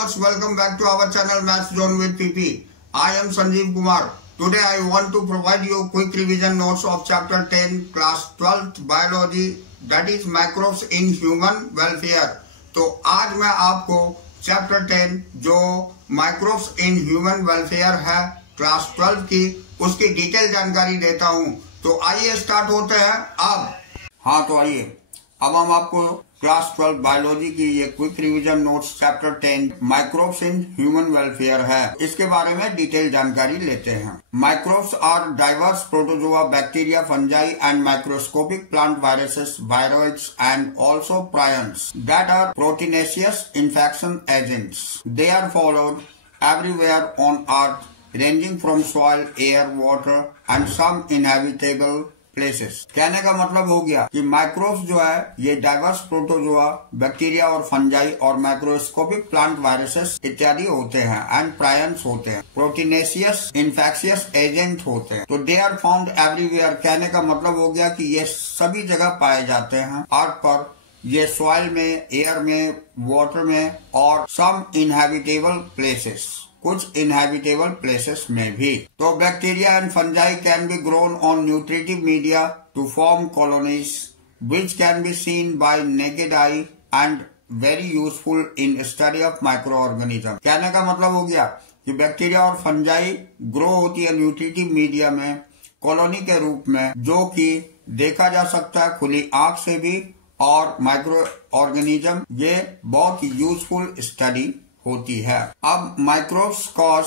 viewers, welcome back to our channel Maths Zone with PP. I am Sanjeev Kumar. Today I want to provide you quick revision notes of chapter 10 class 12th biology, that is microbes in human welfare. तो आज मैं आपको chapter 10 जो microbes in human welfare है class 12 की, उसकी detail जानकारी देता हूं। तो आइए स्टार्ट होते हैं अब। हाँ, तो आइए अब हम आपको क्लास 12 बायोलॉजी की ये quick revision notes chapter 10 microbes in human welfare है, इसके बारे में डिटेल जानकारी लेते हैं। Microbes are diverse protozoa, bacteria, fungi and microscopic plant viruses, viroids and also prions that are proteinaceous infection agents. They are followed everywhere on earth, ranging from soil, air, water and some inhabitable places। कहने का मतलब हो गया कि microbes जो है ये diverse protozoa, bacteria और फंजाई और माइक्रोस्कोपिक प्लांट वायरसेस इत्यादि होते हैं एंड प्रायंस होते हैं, प्रोटीनेशियस इन्फेक्शियस एजेंट होते हैं। तो दे आर फाउंड एवरीवेयर, कहने का मतलब हो गया कि ये सभी जगह पाए जाते हैं अर्थ पर। ये सॉइल में, एयर में, वाटर में और सम इनहेबिटेबल प्लेसेस, कुछ इनहेबिटेबल प्लेसेस में भी। तो bacteria and fungi can be grown on nutritive media to form colonies which can be seen by naked eye and very useful in study of micro organism. कहने का मतलब हो गया कि बैक्टीरिया और फंजाई ग्रो होती है न्यूट्रिटिव मीडिया में कॉलोनी के रूप में, जो कि देखा जा सकता है खुली आंख से भी, और माइक्रो ऑर्गेनिज्म ये बहुत यूजफुल स्टडी होती है। अब microbes cause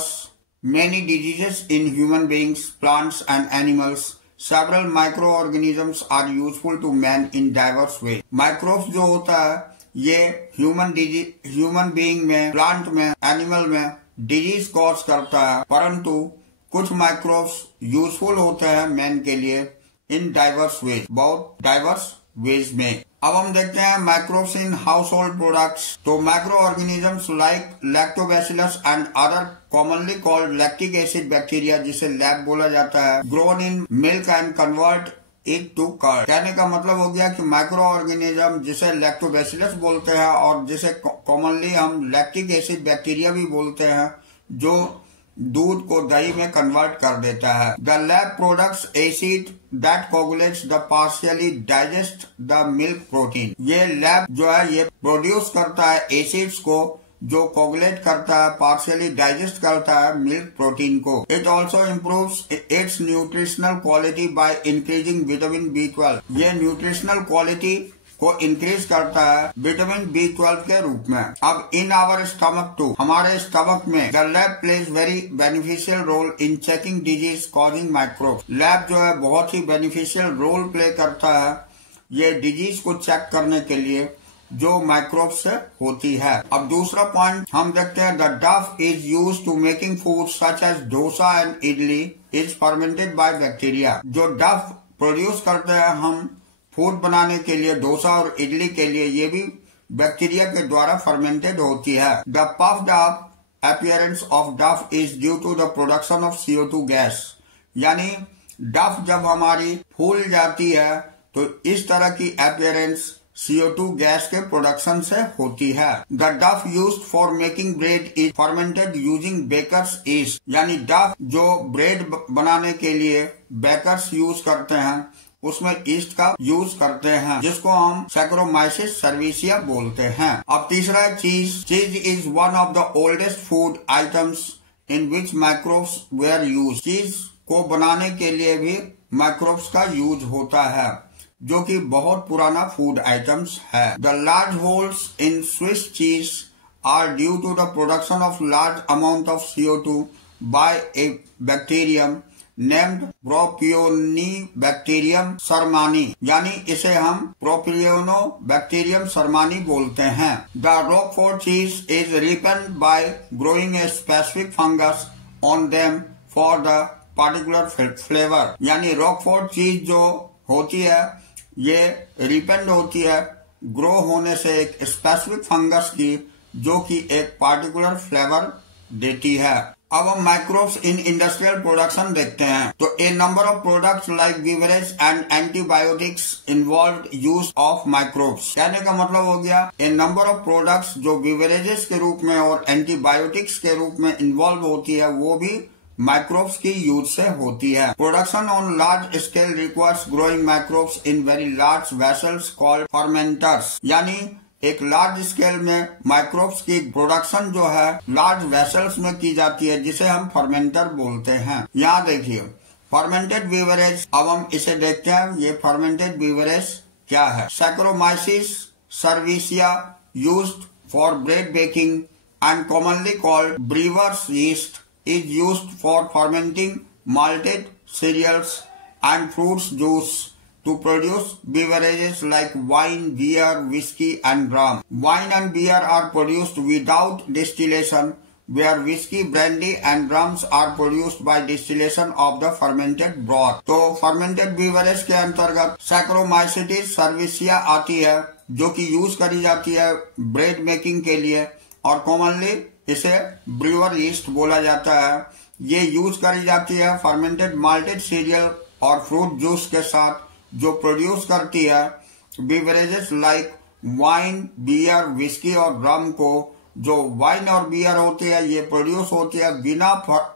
many diseases in human beings, plants and animals. Several micro organisms are useful to man in diverse way. Microbes जो होता है ये ह्यूमन बीइंग में, प्लांट में, एनिमल में डिजीज कॉज करता है, परंतु कुछ माइक्रोब्स यूजफुल होते हैं मैन के लिए इन डाइवर्स वे, बहुत डाइवर्स वेज में। अब हम देखते हैं microbes in household products. तो microorganisms like lactobacillus and other commonly called lactic acid bacteria, जिसे लैब बोला जाता है, grown in milk and convert it to curd. कहने का मतलब हो गया कि माइक्रो ऑर्गेनिज्म जिसे लैक्टोबैसिलस बोलते हैं और जिसे कॉमनली हम लैक्टिक एसिड बैक्टीरिया भी बोलते हैं, जो दूध को दही में कन्वर्ट कर देता है। The LAB products acid that coagulates the partially digest the milk protein. ये लैब जो है ये प्रोड्यूस करता है एसिड्स को जो कोगुलेट करता है, पार्शियली डाइजेस्ट करता है मिल्क प्रोटीन को। It also improves it's nutritional quality by increasing vitamin B12। ये न्यूट्रिशनल क्वालिटी को इंक्रीज करता है विटामिन B12 के रूप में। अब इन आवर स्टमक टू, हमारे स्टमक में, the lab plays very beneficial role in checking disease causing microbes. Lab जो है बहुत ही बेनिफिशियल रोल प्ले करता है ये डिजीज को चेक करने के लिए जो माइक्रोब्स से होती है। अब दूसरा पॉइंट हम देखते हैं, the dough is use to making food such as dosa and idli is fermented by bacteria. जो डफ प्रोड्यूस करते हैं हम फूड बनाने के लिए, डोसा और इडली के लिए, ये भी बैक्टीरिया के द्वारा फर्मेंटेड होती है। The puffed up appearance of dough is due to the production of CO2 gas. यानी डफ जब हमारी फूल जाती है तो इस तरह की अपीयरेंस CO2 गैस के प्रोडक्शन से होती है। The dough used for making bread is fermented using bakers yeast. यानी डफ जो ब्रेड बनाने के लिए बेकर्स यूज करते हैं उसमें ईस्ट का यूज करते हैं, जिसको हम सैक्रोमाइसिस सर्विसिया बोलते हैं। अब तीसरा cheese is one of the oldest food items in which microbes were use. Cheese को बनाने के लिए भी माइक्रोब्स का यूज होता है, जो कि बहुत पुराना फूड आइटम्स है। The large holes in Swiss cheese are due to the production of large amount of CO2 by a bacterium named propionibacterium shermanii. यानी इसे हम प्रोपियोनिबैक्टीरियम सरमानी बोलते हैं। द रॉकफोर्ट चीज is रिपेंड bye growing a specific fungus on them for the particular flavour. यानी रॉकफोर्ट चीज जो होती है ये रिपेंड होती है ग्रो होने से एक स्पेसिफिक फंगस की, जो कि एक पार्टिकुलर फ्लेवर देती है। अब हम माइक्रोब्स इन इंडस्ट्रियल प्रोडक्शन देखते हैं। तो a number of products like beverage and antibiotics involve use of microbes. कहने का मतलब हो गया ए नंबर ऑफ प्रोडक्ट्स जो बीवरेजेस के रूप में और एंटीबायोटिक्स के रूप में इन्वॉल्व होती है वो भी माइक्रोब्स की यूज से होती है। Production on large scale requires growing microbes in very large vessels called fermenters. यानी एक लार्ज स्केल में माइक्रोब्स की प्रोडक्शन जो है लार्ज वेसल्स में की जाती है जिसे हम फर्मेंटर बोलते हैं। यहाँ देखिए फर्मेंटेड बीवरेज, अब हम इसे देखते हैं ये फर्मेंटेड बीवरेज क्या है। Saccharomyces cerevisiae used for bread baking and commonly called brewer's yeast is used for fermenting malted cereals and fruits juice to produce beverages like wine, beer, whiskey and rum. Wine and beer are produced without distillation, where whiskey, brandy and rums are produced by distillation of the fermented broth. तो fermented beverage के अंतर्गत Saccharomyces cerevisiae आती है जो कि use करी जाती है ब्रेड मेकिंग के लिए और कॉमनली इसे ब्रूअर यीस्ट बोला जाता है। ये यूज करी जाती है फर्मेंटेड माल्टेड सीरियल और फ्रूट जूस के साथ जो प्रोड्यूस करती है beverages like wine, beer, whisky और रम को। जो वाइन और बियर होती है ये प्रोड्यूस होती है बिना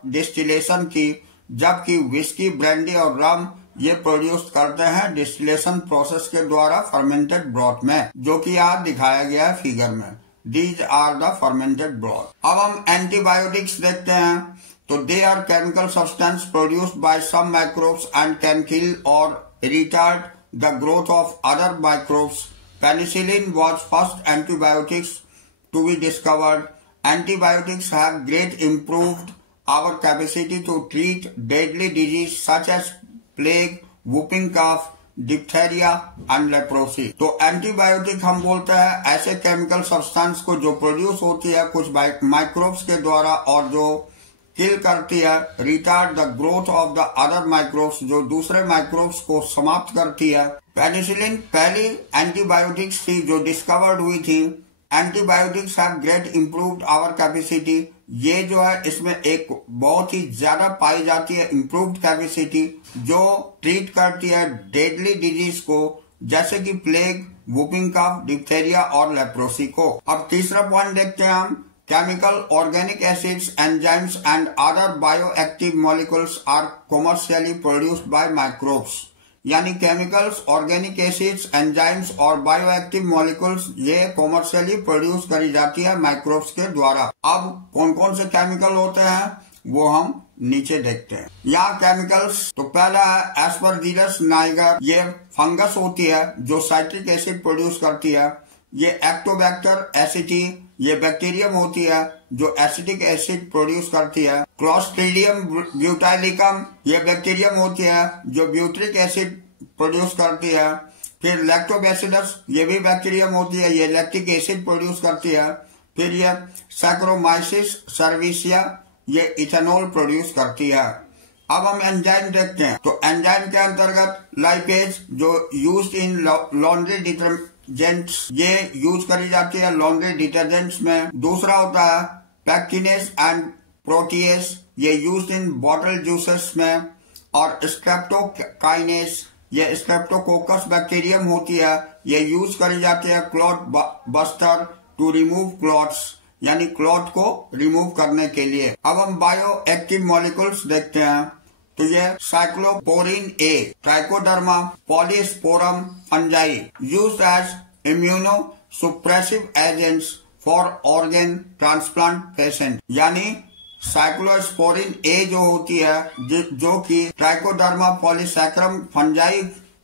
डिस्टिलेशन की, जबकि विस्की, ब्रांडी और रम ये प्रोड्यूस करते हैं डिस्टिलेशन प्रोसेस के द्वारा फर्मेंटेड ब्रॉथ में, जो कि यहाँ दिखाया गया है फिगर में। These are the fermented broth. अब हम एंटीबायोटिक्स देखते हैं। तो they are chemical substance produced by some microbes and can kill or retard the growth of other microbes. Penicillin was first antibiotics to be discovered. Antibiotics have great improved our capacity to treat deadly disease such as plague, whooping cough, diphtheria and leprosy. तो antibiotic हम बोलते हैं ऐसे chemical substance को जो produce होती है कुछ माइक्रोब्स के द्वारा और जो किल करती है, retard the growth of the other microbes, जो दूसरे माइक्रोब्स को समाप्त करती है। पेनिसिलिन पहली एंटीबायोटिक्स थी जो डिस्कवर्ड हुई थी। Antibiotics have great improved our capacity. ये जो है इसमें एक बहुत ही ज्यादा पाई जाती है इम्प्रूव्ड कैपेसिटी जो ट्रीट करती है डेडली डिजीज को जैसे कि प्लेग, वूपिंग कफ, डिप्थेरिया और लेप्रोसी को। अब तीसरा पॉइंट देखते हैं हम। Chemical organic acids, enzymes and other bioactive molecules are commercially produced by microbes. यानी केमिकल्स, ऑर्गेनिक एसिड्स, एंजाइम्स और बायोएक्टिव मॉलिक्यूल्स ये कॉमर्शियली प्रोड्यूस करी जाती है माइक्रोब्स के द्वारा। अब कौन कौन से केमिकल होते हैं वो हम नीचे देखते हैं। यहाँ केमिकल्स तो पहला है एस्परजिलस नाइगर, ये फंगस होती है जो साइट्रिक एसिड प्रोड्यूस करती है। ये एक्टोबैक्टर एसिटी, ये बैक्टीरियम होती है जो एसिटिक एसिड प्रोड्यूस करती है। क्लोस्ट्रीडियम ब्यूटाइलिकम, ये बैक्टीरियम होती है जो ब्यूट्रिक एसिड प्रोड्यूस करती है। फिर लैक्टोबैसिलस, ये भी बैक्टीरियम होती है, ये लैक्टिक एसिड प्रोड्यूस करती है। फिर ये सैक्रोमाइसिस सर्विसिया, ये इथेनॉल प्रोड्यूस करती है। अब हम एंजाइम देखते हैं। तो एंजाइम के अंतर्गत लाइपेज जो यूज्ड इन लॉन्ड्री डिटर्जेंट्स, ये यूज करी जाती है लॉन्ड्री डिटर्जेंट्स में। दूसरा होता है पैक्टिनेस एंड प्रोटीएस, ये यूज्ड इन बॉटल जूसेस में। और स्ट्रेप्टोकाइनेस, ये स्ट्रेप्टोकोकस बैक्टीरियम होती है, ये यूज करी जाती है clot buster to remove clots, यानी क्लॉट को रिमूव करने के लिए। अब हम बायो एक्टिव मॉलिक्यूल्स देखते हैं। तो ये cyclosporin A, trichoderma polysporum fungi used as immunosuppressive agents for organ transplant patient. यानी साइक्लोस्पोरिन ए जो होती है जो कि ट्राइकोडर्मा पॉलीसैक्रम फंजाई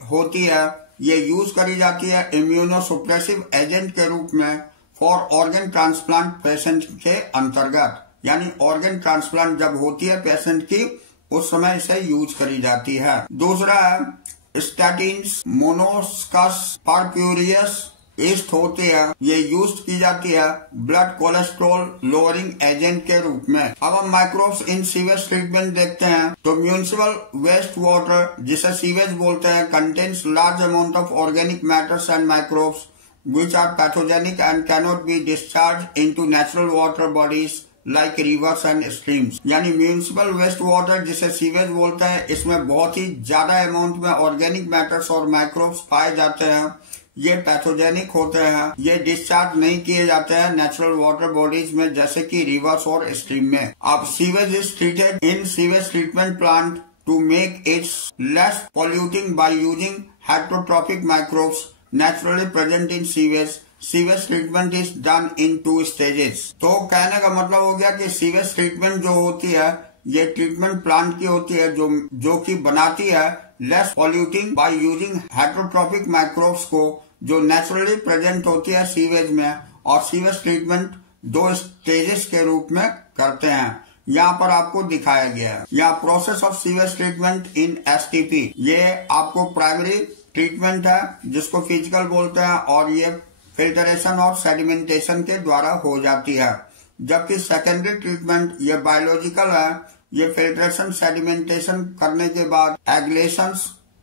होती है, ये यूज करी जाती है इम्यूनो सुप्रेसिव एजेंट के रूप में फॉर ऑर्गन ट्रांसप्लांट पेशेंट के अंतर्गत। यानी ऑर्गन ट्रांसप्लांट जब होती है पेशेंट की उस समय इसे यूज करी जाती है। दूसरा है स्टैटिन्स, मोनोस्कस पर्प्यूरियस ईस्ट होते हैं, ये यूज की जाती है ब्लड कोलेस्ट्रॉल लोअरिंग एजेंट के रूप में। अब हम माइक्रोब्स इन सीवेज ट्रीटमेंट देखते हैं। तो म्यूनिसिपल वेस्ट वाटर जिसे सीवेज बोलते हैं contains large amount of organic matters and microbes which are pathogenic and cannot be discharged into natural water bodies like rivers and streams। यानी municipal waste water जिसे sewage बोलते हैं, इसमें बहुत ही ज्यादा अमाउंट में ऑर्गेनिक मैटर्स और माइक्रोब्स पाए जाते हैं। ये पैथोजेनिक होते हैं। ये डिस्चार्ज नहीं किए जाते हैं नेचुरल वाटर बॉडीज में, जैसे कि रिवर्स और स्ट्रीम में। अब sewage is treated in sewage treatment plant to make it less polluting by using heterotrophic microbes naturally present in sewage। Sewage treatment is done in 2 stages। तो कहने का मतलब हो गया कि सीवेज ट्रीटमेंट जो होती है ये ट्रीटमेंट प्लांट की होती है जो कि बनाती है less polluting by using heterotrophic microbes को, जो नेचुरली प्रेजेंट होती है सीवेज में। और सीवेज ट्रीटमेंट 2 स्टेजेस के रूप में करते हैं। यहाँ पर आपको दिखाया गया है। यहाँ process of sewage treatment in STP, ये आपको प्राइमरी ट्रीटमेंट है जिसको फिजिकल बोलते हैं, और ये फिल्टरेशन और सेडिमेंटेशन के द्वारा हो जाती है। जबकि सेकेंडरी ट्रीटमेंट ये बायोलॉजिकल है। ये फिल्ट्रेशन सेडिमेंटेशन करने के बाद aeration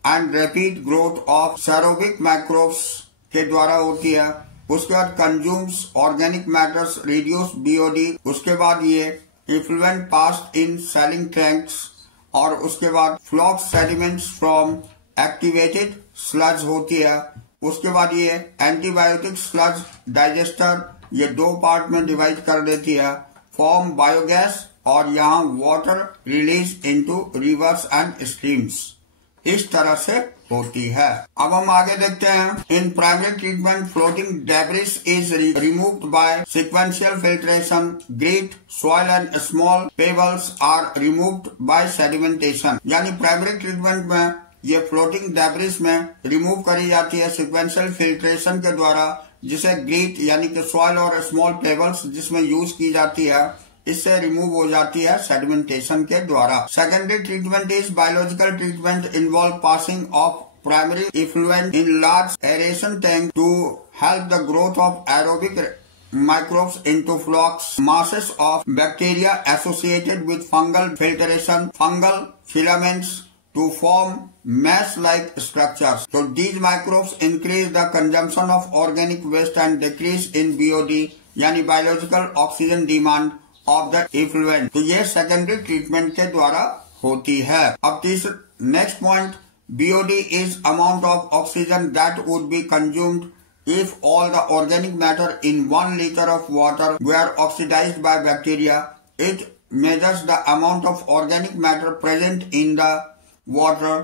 and rapid growth of aerobic microbes के द्वारा होती है। उसके बाद consumes organic matters reduce BOD। उसके बाद ये effluent passed in settling tanks, और उसके बाद flocs sediments from activated sludge होती है। उसके बाद ये एंटीबायोटिक स्लज डाइजेस्टर ये 2 पार्ट में डिवाइड कर देती है, फॉर्म बायोगैस, और यहाँ water release into reverse and streams. इस तरह से होती है। अब हम आगे देखते हैं। In primary treatment floating debris is removed by sequential filtration. Grit, soil and small pebbles are removed by sedimentation. यानी प्राइमरी ट्रीटमेंट में ये फ्लोटिंग डेब्रिस में रिमूव करी जाती है सीक्वेंशियल फिल्ट्रेशन के द्वारा, जिसे ग्रीट यानी कि सॉइल और स्मॉल पेबल्स जिसमें यूज की जाती है, इससे रिमूव हो जाती है सेडिमेंटेशन के द्वारा। Secondary treatment is biological treatment involve passing of primary effluent in large aeration tank to help the growth of aerobic microbes into flocks, masses of bacteria associated with fungal filtration, fungal filaments to form mesh-like structures. So these microbes increase the consumption of organic waste and decrease in BOD, यानी biological oxygen demand of the effluent। तो ये secondary treatment के द्वारा होती है। अब next point, BOD is amount of oxygen that would be consumed if all the organic matter in 1 liter of water were oxidized by bacteria. It measures the amount of organic matter present in the water.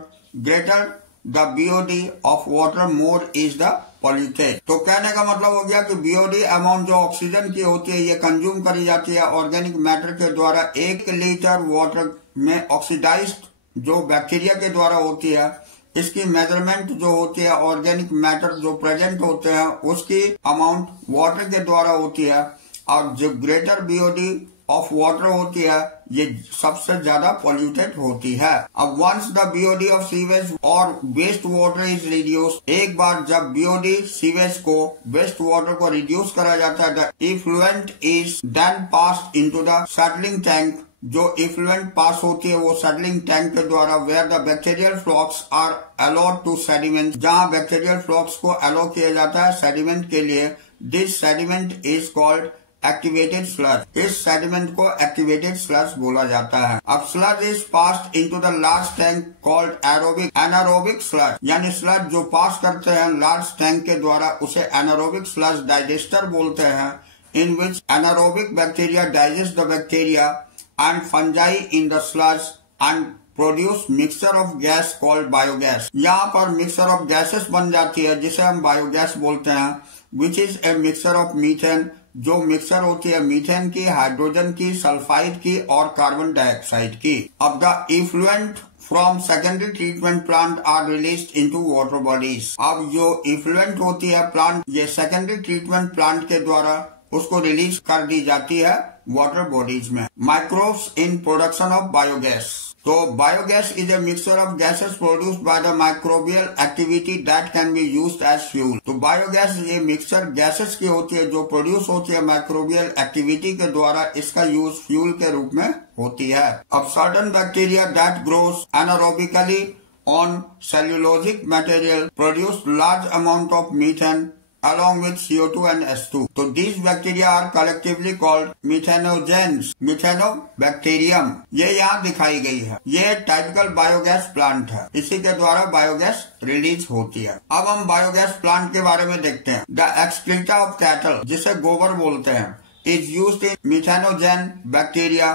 Greater the BOD of water, more is the polluted। तो कहने का मतलब हो गया कि BOD amount जो oxygen की होती है ये कंज्यूम करी जाती है ऑर्गेनिक मैटर के द्वारा। 1 लीटर वाटर में ऑक्सीडाइज्ड जो बैक्टीरिया के द्वारा होती है, इसकी मेजरमेंट जो होती है ऑर्गेनिक मैटर जो प्रेजेंट होते हैं उसकी अमाउंट वाटर के द्वारा होती है। और जो ग्रेटर BOD ऑफ वाटर होती है ये सबसे ज्यादा पॉल्यूटेड होती है। अब once the BOD of sewage और वेस्ट वाटर इज रिड्यूस, एक बार जब BOD सीवेज को वेस्ट वाटर को रिड्यूस करा जाता है, the effluent is then passed into the settling tank. जो इफ्लुएंट पास होती है वो सेटलिंग टैंक के द्वारा, where the bacterial flocs are allowed to sediment, जहां बैक्टीरियल फ्लॉक्स को अलाउ किया जाता है सेडिमेंट के लिए। This sediment is called activated sludge. इस सेडिमेंट को एक्टिवेटेड स्लज बोला जाता है। अब sludge is passed into the large tank called anaerobic sludge, यानी स्लज जो पास करते हैं लार्ज टैंक के द्वारा उसे एनारोबिक स्लज डाइजेस्टर बोलते हैं। In which anaerobic bacteria digest the bacteria and fungi in the sludge and produce mixture of gas called biogas। यहाँ पर mixture of gases बन जाती है जिसे हम बायोगैस बोलते हैं, which is a mixture of methane, जो मिक्सर होती है मीथेन की, हाइड्रोजन की, सल्फाइड की और कार्बन डाइऑक्साइड की। अब the effluent from secondary treatment plant are released into water bodies. अब जो इफ्लुएंट होती है प्लांट, ये सेकेंडरी ट्रीटमेंट प्लांट के द्वारा उसको रिलीज कर दी जाती है वाटर बॉडीज में। Microbes in production of biogas. तो biogas is a mixture of gases produced by the microbial activity that can be used as fuel. तो बायोगैस ये मिक्सचर गैसेस की होती है जो प्रोड्यूस होती है माइक्रोबियल एक्टिविटी के द्वारा, इसका यूज फ्यूल के रूप में होती है। अब certain bacteria that grows anaerobically on cellulosic material produce large amount of methane along with CO2 and S2. So these bacteria are collectively called methanogens, methanobacterium. ये यहाँ दिखाई गई है। ये टाइपिकल बायोगैस प्लांट है, इसी के द्वारा बायोगैस रिलीज होती है। अब हम बायोगैस प्लांट के बारे में देखते हैं। द एक्सक्रीटा ऑफ कैटल, जिसे गोबर बोलते हैं, is used in methanogen bacteria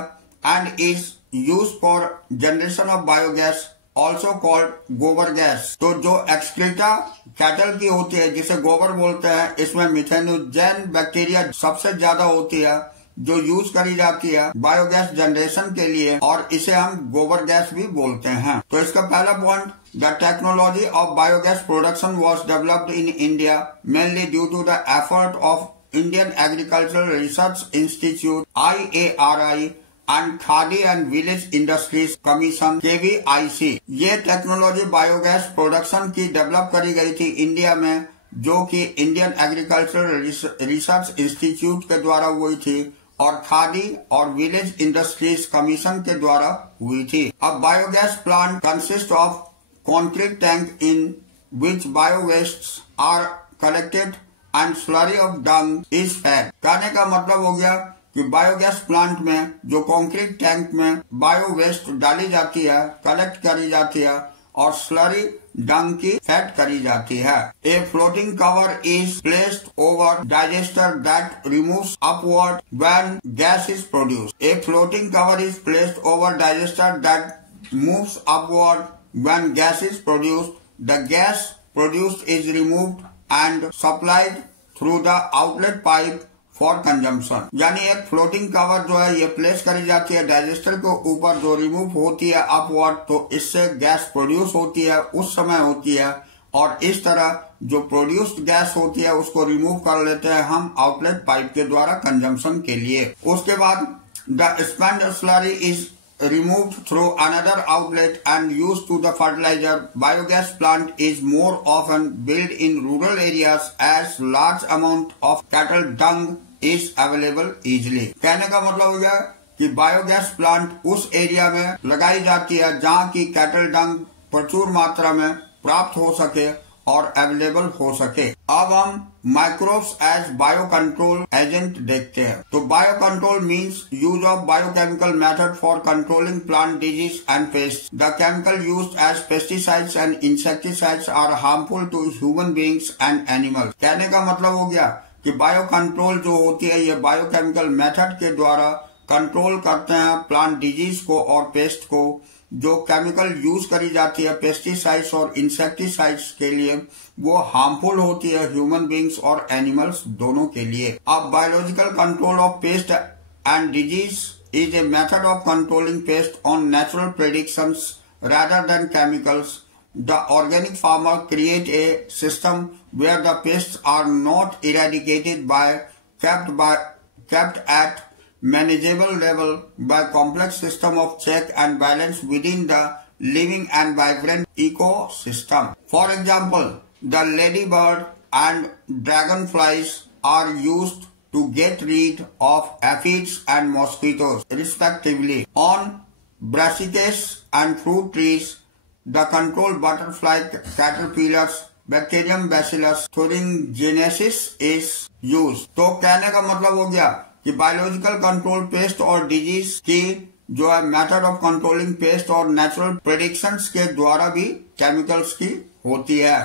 and is used for generation of biogas, also called गोबर गैस। तो जो एक्सक्रीटा कैटल की होती है, जिसे गोबर बोलते हैं, इसमें मिथेनोजेन बैक्टीरिया सबसे ज्यादा होती है, जो यूज करी जाती है बायोगैस जनरेशन के लिए, और इसे हम गोबर गैस भी बोलते हैं। तो इसका पहला point, the technology of biogas production was developed in India mainly due to the effort of Indian Agricultural Research Institute IARI and Khadi and Village Industries Commission KVIC। ये टेक्नोलॉजी बायोगैस प्रोडक्शन की develop करी गई थी India में, जो कि Indian agricultural research institute के द्वारा हुई थी और खादी और विलेज इंडस्ट्रीज कमीशन के द्वारा हुई थी। अब biogas plant consist of concrete tank in which bio wastes are collected and slurry of dung is fed. कहने का मतलब हो गया कि बायोगैस प्लांट में जो कंक्रीट टैंक में बायो वेस्ट डाली जाती है, कलेक्ट करी जाती है और स्लरी डंग की फैट करी जाती है। A floating cover is placed over digester that removes upward when gas is produced. A floating cover is placed over digester that moves upward when gas is produced. The gas produced is removed and supplied through the outlet pipe for consumption। यानी एक floating cover जो है ये place करी जाती है digester के ऊपर, जो रिमूव होती है अपवर्ड, तो इससे गैस प्रोड्यूस होती है, उस समय होती है, और इस तरह जो प्रोड्यूस्ड गैस होती है उसको रिमूव कर लेते हैं हम आउटलेट पाइप के द्वारा कंजम्पशन के लिए। उसके बाद the spend slurry is removed through another outlet and used to the fertilizer. Biogas plant is more often built in rural areas as large amount of cattle dung is available easily। कहने का मतलब हो गया कि biogas plant उस area में लगाई जाती है जहाँ की कैटल डंग प्रचुर मात्रा में प्राप्त हो सके और अवेलेबल हो सके। अब हम microbes as bio control agent देखते हैं। तो bio control means use of biochemical method for controlling plant disease and pest. The chemical used as pesticides and insecticides are harmful to human beings and animals. कहने का मतलब हो गया कि bio control जो होती है ये बायोकेमिकल मेथड के द्वारा कंट्रोल करते हैं प्लांट डिजीज को और पेस्ट को। जो केमिकल यूज करी जाती है पेस्टिसाइड्स और इंसेक्टिसाइड्स के लिए, वो हार्मफुल होती है ह्यूमन बीइंग्स और एनिमल्स दोनों के लिए। अब biological control of paste and disease is a method of controlling paste on natural predictions rather than chemicals. The organic farmer create a system where the pests are not eradicated kept at manageable level by complex system of check and balance within the living and vibrant ecosystem. For example, the ladybird and dragonflies are used to get rid of aphids and mosquitoes respectively. On brassicas and fruit trees, the control butterfly caterpillars Bacterium Bacillus thuringiensis is used. तो कहने का मतलब हो गया कि biological control paste और disease की जो है मेथड ऑफ कंट्रोलिंग पेस्ट और नेचुरल प्रेडिक्शंस के द्वारा भी केमिकल्स की होती है।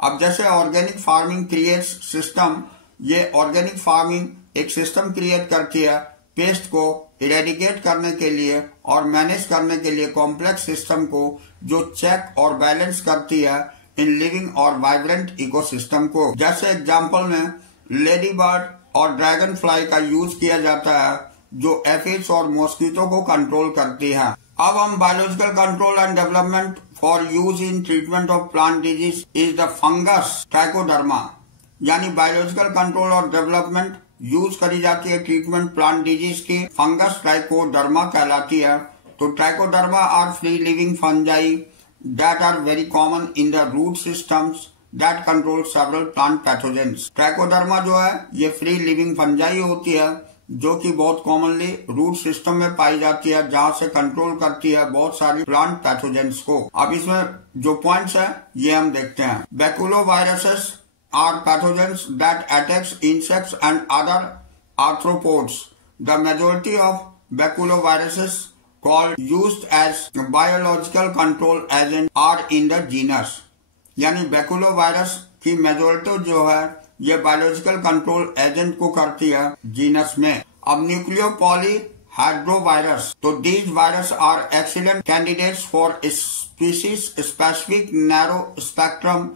अब जैसे ऑर्गेनिक फार्मिंग क्रिएट्स सिस्टम, ये ऑर्गेनिक फार्मिंग एक सिस्टम क्रिएट करती है पेस्ट को इरेडिकेट करने के लिए और मैनेज करने के लिए कॉम्प्लेक्स सिस्टम को, जो चेक और बैलेंस करती है इन लिविंग और वाइब्रेंट इकोसिस्टम को। जैसे एग्जांपल में लेडी बर्ड और ड्रैगन फ्लाई का यूज किया जाता है जो एफिड्स और मॉस्किटो को कंट्रोल करती है। अब हम biological control and development for use in treatment of plant disease is the fungus Trichoderma. यानी बायोलॉजिकल कंट्रोल और डेवलपमेंट यूज करी जाती है ट्रीटमेंट प्लांट डिजीज की, फंगस ट्राइकोडर्मा कहलाती है। तो Trichoderma are free living fungi that are very common in the root systems that control several plant pathogens. Trichoderma जो है ये फ्री लिविंग फंजाई होती है जो कि बहुत कॉमनली रूट सिस्टम में पाई जाती है, जहां से कंट्रोल करती है बहुत सारी प्लांट पैथोजेंस को। अब इसमें जो पॉइंट्स है ये हम देखते हैं। बैकुलो viruses are pathogens that attacks insects and other arthropods. The majority of baculoviruses called used as biological control agent are in the genus. यानी बैकुलोवायरस की मेजोरिटी जो है ये बायोलॉजिकल कंट्रोल एजेंट को करती है जीनस में. अब न्यूक्लियोपॉलीहेड्रोवायरस, तो these virus are excellent candidates for species specific narrow spectrum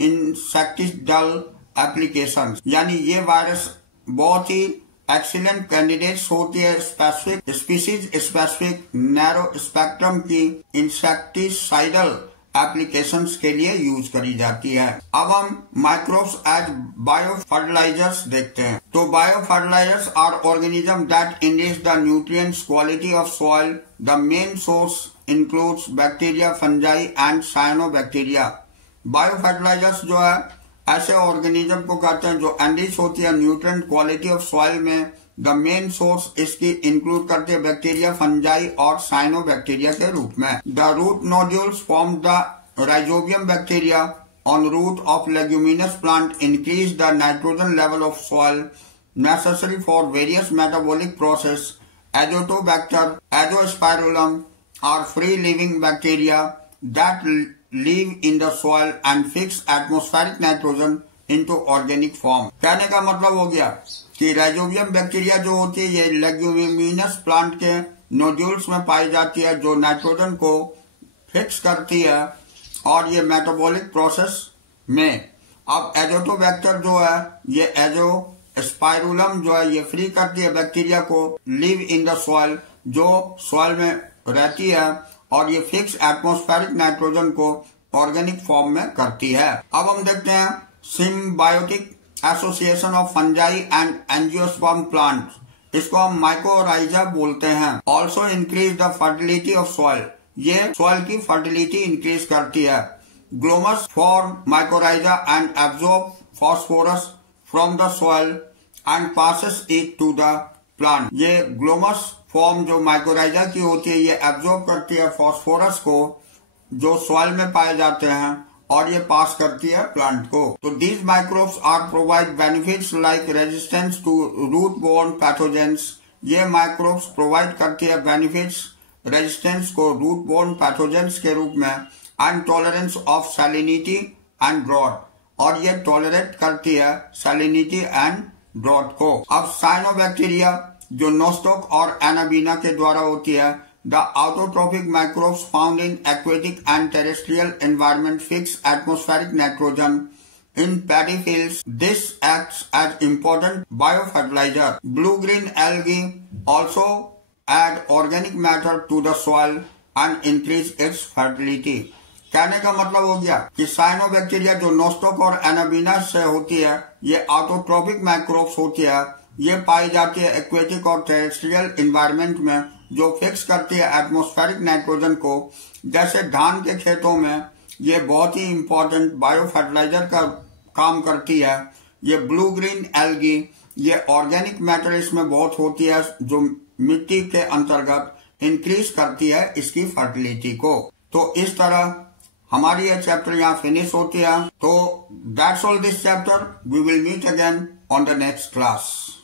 insecticidal applications. यानी ये वायरस बहुत ही एक्सीलेंट कैंडिडेट्स होती है specific species specific narrow spectrum की इंसेक्टिसाइडल एप्लीकेशंस के लिए यूज करी जाती है. अब हम माइक्रोब्स एज बायो फर्टिलाइजर्स देखते हैं. तो bio fertilisers are organism that enrich the nutrients quality of soil. The main source includes bacteria, fungi and cyanobacteria. Bio fertilisers जो है ऐसे ऑर्गेनिज्म को कहते हैं जो एनरिच होती है न्यूट्रिएंट क्वालिटी ऑफ सॉइल में. द मेन सोर्स इसकी इंक्लूड करते हैं बैक्टीरिया, फंजाई और साइनोबैक्टीरिया के रूप में. The root nodules form the rhizobium bacteria on root of leguminous plant increase the nitrogen level of soil necessary for various metabolic process. Azotobacter, azospirillum are free living bacteria that live in the soil and fix atmospheric nitrogen into organic form. कहने का मतलब हो गया कि rhizobium bacteria जो होती है ये लेग्यूमिनस प्लांट के नोड्यूल्स में पाई जाती है जो नाइट्रोजन को फिक्स करती है और ये मेटाबॉलिक प्रोसेस में. अब एजोटोबैक्टर जो है ये एजोस्पाइरुलम जो है ये फ्री करती है बैक्टीरिया को लिव इन द सॉइल जो सॉइल में रहती है और ये फिक्स एटमॉस्फेरिक नाइट्रोजन को ऑर्गेनिक फॉर्म में करती है. अब हम देखते हैं symbiotic association of fungi and angiosperm plant. इसको हम माइकोराइजा बोलते हैं. Also increase the fertility of soil. ये सॉइल की फर्टिलिटी इंक्रीज करती है. Glomus form mycorrhiza and absorb phosphorus from the soil and passes it to the plant. ये Glomus form जो माइकोराइजा की होती है ये एब्जॉर्ब करती है फॉस्फोरस को जो सॉइल में पाए जाते हैं और ये पास करती है प्लांट को. तो these microbes are provide benefits like resistance to root borne pathogens. ये माइक्रोब्स प्रोवाइड करती है बेनिफिट्स रेजिस्टेंस को रूट बोर्न पैथोजेंस के रूप में and tolerance of salinity and drought. और ये टॉलरेट करती है सैलिनिटी एंड ड्रॉट को. अब साइनोबैक्टीरिया जो नोस्टॉक और एनाबीना के द्वारा होती है. The autotrophic microbes found in aquatic and terrestrial environment fix atmospheric nitrogen in paddy fields. This acts as important biofertilizer. Blue green algae also add organic matter to the soil and increase its fertility. कहने का मतलब हो गया कि cyanobacteria जो Nostoc और anabaena से होती है ये ऑटोट्रोपिक माइक्रोब्स होती है. ये पाई जाती है एक्वेटिक और टेरेस्ट्रियल एनवायरनमेंट में जो फिक्स करती है एटमॉस्फेरिक नाइट्रोजन को. जैसे धान के खेतों में ये बहुत ही इम्पोर्टेंट बायो फर्टिलाइजर का काम करती है. ये ब्लू ग्रीन एल्गी ये ऑर्गेनिक मैटर इसमें बहुत होती है जो मिट्टी के अंतर्गत इंक्रीज करती है इसकी फर्टिलिटी को. तो इस तरह हमारी ये चैप्टर यहाँ फिनिश होती है. तो that's all this chapter. We will meet again on the next class.